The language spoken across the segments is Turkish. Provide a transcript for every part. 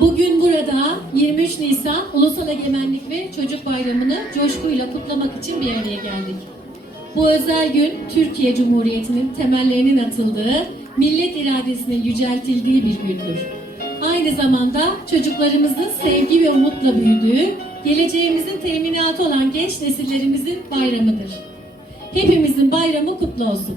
Bugün burada 23 Nisan Ulusal Egemenlik ve Çocuk Bayramı'nı coşkuyla kutlamak için bir araya geldik. Bu özel gün Türkiye Cumhuriyeti'nin temellerinin atıldığı, millet iradesinin yüceltildiği bir gündür. Aynı zamanda çocuklarımızın sevgi ve umutla büyüdüğü, geleceğimizin teminatı olan genç nesillerimizin bayramıdır. Hepimizin bayramı kutlu olsun.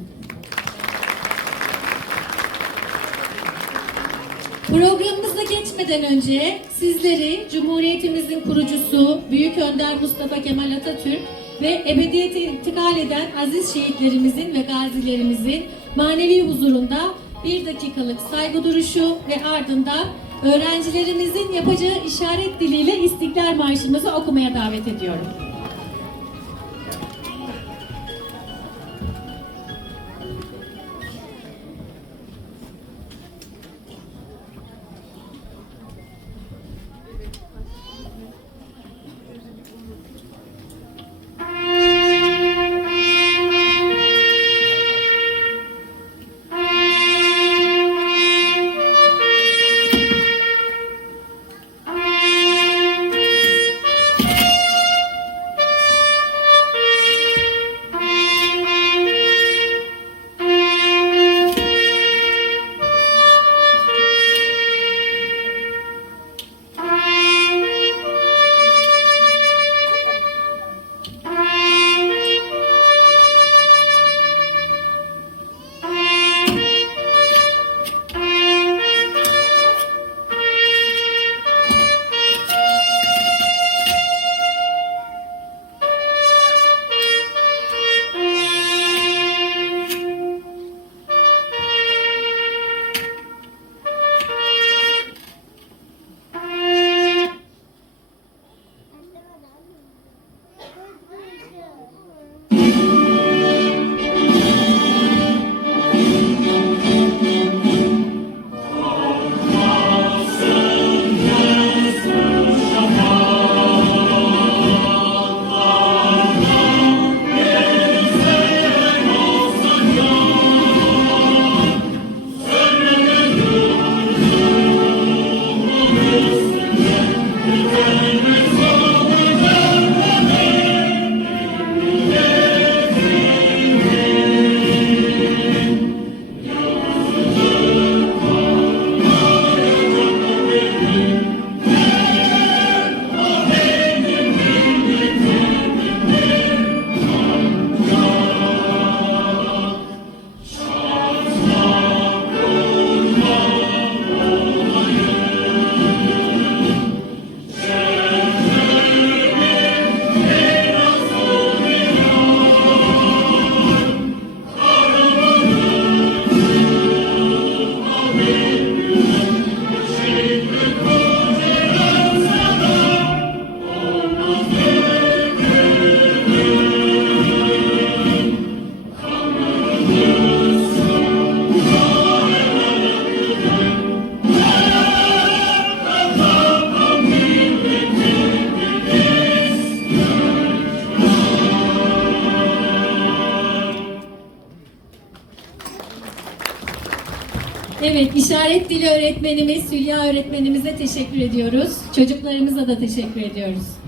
Programımıza geçmeden önce sizleri Cumhuriyetimizin kurucusu Büyük Önder Mustafa Kemal Atatürk ve ebediyete intikal eden aziz şehitlerimizin ve gazilerimizin manevi huzurunda bir dakikalık saygı duruşu ve ardından öğrencilerimizin yapacağı işaret diliyle İstiklal Marşımızı okumaya davet ediyorum. Evet, işaret dili öğretmenimiz Hülya öğretmenimize teşekkür ediyoruz. Çocuklarımıza da teşekkür ediyoruz.